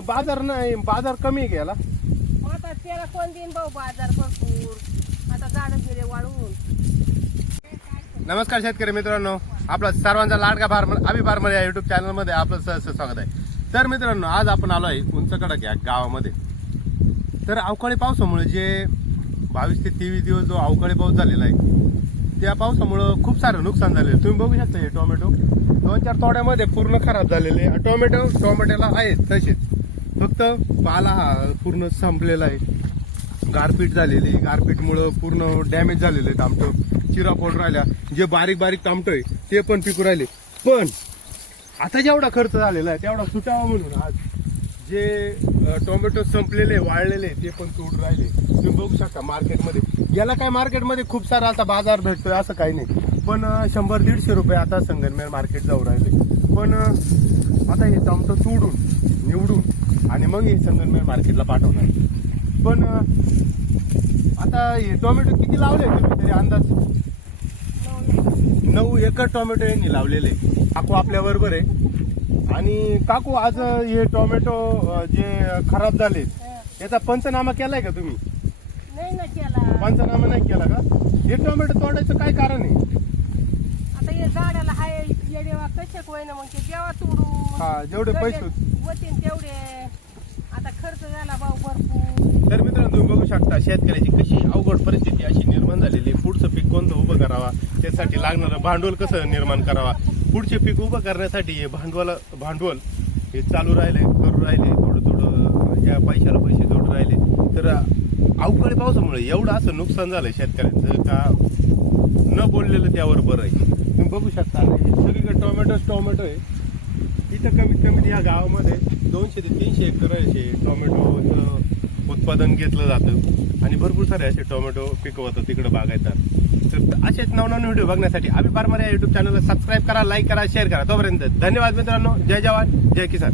बाजार नाही बाजार कमी घ्यायला मग आता त्याला कोण देईन भाऊ बाजार भरपूर? आता झाडं गेले वाळून नमस्कार शेतकरी मित्रांनो आपला सर्वांचा लाडका फार्मर अभि फार्मर या युट्यूब चॅनलमध्ये आपलं सहर्ष स्वागत आहे. तर मित्रांनो आज आपण आलो आहे उंच कडक या गावामध्ये. तर अवकाळी पावसामुळे जे बावीस ते तेवीस दिवस जो अवकाळी पाऊस झालेला आहे त्या पावसामुळं खूप सारं नुकसान झालेलं तुम्ही बघू शकता हे टोमॅटो. दोन चार तोड्यामध्ये पूर्ण खराब झालेले आहे. टोमॅटो टोमॅटोला आहेत तसेच. फक्त पाला हा पूर्ण संपलेला आहे. गारपीट झालेली गारपीटमुळं पूर्ण डॅमेज झालेले आहे तामटं चिरा पडून राहिल्या जे बारीक बारीक तामटं आहे ते पण पिकू राहिले. पण आता जेवढा खर्च झालेला आहे तेवढा सुटावा म्हणून आज जे टोमॅटो संपलेले वाळलेले ते पण तोडून राहिले. तुम्ही बघू शकता मार्केटमध्ये याला काय मार्केटमध्ये खूप सारा आता बाजार भेटतोय असं काही नाही. पण शंभर दीडशे रुपये आता संगनमेर मार्केट जाऊ राहिले पण आता हे टोमॅटो तोडून निवडून आणि मग हे संगनमेर मार्केटला पाठवणार. पण आता हे टोमॅटो किती लावले तुम्ही तरी अंदाज? नऊ एकर टोमॅटो यांनी लावलेले काकू आपल्या बरोबर आहे. आणि काकू आज हे टोमॅटो जे खराब झाले याचा पंचनामा केलाय का तुम्ही? नाही ना केला. पंचनामा नाही केला का? हे टोमॅटो तोडायचं काय कारण आहे? हे झाडाला हाय येडेवा कसे कोय ना मग ते देवा तोडून जेवढे पैसे तेवढे. आता खर्च झाला भाऊ भरपूर. तर मित्रांनो तुम्ही बघू शकता शेतकऱ्याची कशी अवघड परिस्थिती अशी निर्माण झालेली आहे. पुढचं पीक कोणतं उभं करावा? त्यासाठी लागणारं भांडवल कसं निर्माण करावा? पुढचे पीक उभं करण्यासाठी हे भांडवल भांडवल हे चालू राहिले करू राहिले थोडं थोडं या पैशाला पैसे जोडून राहिले. तर अवकाळी पावसामुळे एवढं असं नुकसान झालंय शेतकऱ्यांचं का? न बोललेलं त्यावर बरं आहे. बघू शकता. सगळीकडे टोमॅटोच टोमॅटो आहे. इथं कमीत कमी या गावामध्ये दोनशे ते तीनशे एकर असे टोमॅटोचं उत्पादन घेतलं जातं. आणि भरपूर सारे असे टोमॅटो पिकवतात तिकडं बागायतात तर असेच नवनवीन व्हिडिओ बघण्यासाठी आम्ही फार्मर या युट्यूब चॅनलला सबस्क्राईब करा लाईक करा शेअर करा. तोपर्यंत धन्यवाद मित्रांनो. जय जवान जय किसान.